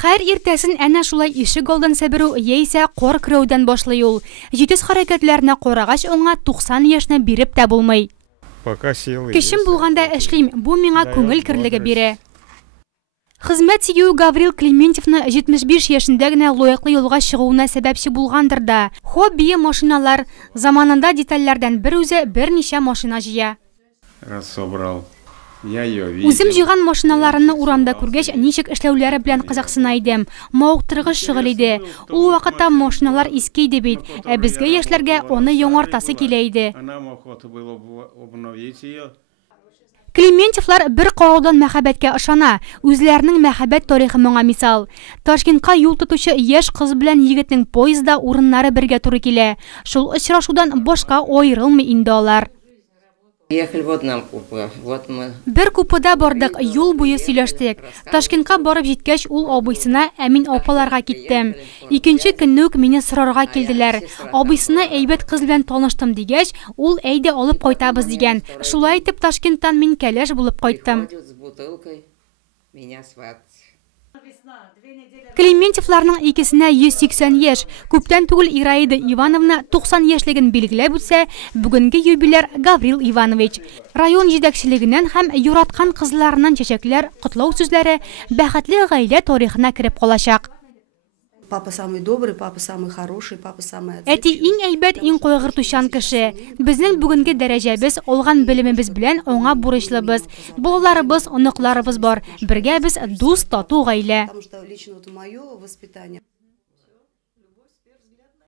Хәр иртәсен әнә шулай ишек алдан сәберү яисә кор кірәүдән башлый ул. Җитез хәрәкәтләренә карагач аңа 90 яшьне биреп тә булмый. Кешем булганда эшлим, бу миңа күңел кирлеге бирә. Хезмәт сөю Гаврил Клементьевны 75 яшендә генә лаеклы юлга чыгуына сәбәпче булгандыр да. Хоббие машиналар, заманында детальләрдән бер үзе берничә машина җыя. Үзем җыйган машиналарны урамда күргәч, ничек эшләүләре белән кызыксына идем. Мавыктыргыч шөгыль иде. Ул вакытта машиналар иске иде бит, ә безгә яшьләргә аны яңартасы килә иде. Клементьевлар бер караудан мәхәббәткә ышана, үзләренең мәхәббәт тарихы моңа мисал. Ташкентка юл тотучы яшь кыз белән егетнең поездда урыннары бергә туры килә. Шул очрашудан башка аерылмый инде алар. Бер купеда бардык, юл буе сөйләштек. Ташкентка барып җиткәч, ул абыйсына, ә мин апаларга киттем. Икенче көнне үк мине сорарга килделәр. Абыйсына әйбәт кыз белән таныштым дигәч, ул әйдә алып кайтабыз дигән. Шулай итеп Ташкенттан мин кәләш булып кайттым. Клементьевларның икесенә 180 яшь. Күптән түгел Ираида Ивановна 90 яшьлеген билгеләп үтсә, бүгенге юбиляр Гаврил Иванович. Район җитәкчелегеннән һәм юраткан кызларыннан чәчәкләр, котлау сүзләре бәхетле гаилә тарихына кереп калачак. Папа самый добрый, папа самый хороший, папа самый отзывчивый. Әти иң әйбәт, иң кайгыртучан кеше. Безнең бүгенге дәрәҗәбез, алган белемебез белән аңа бурычлыбыз. Балаларыбыз, оныкларыбыз бар. Бергә без дус, тату гаилә.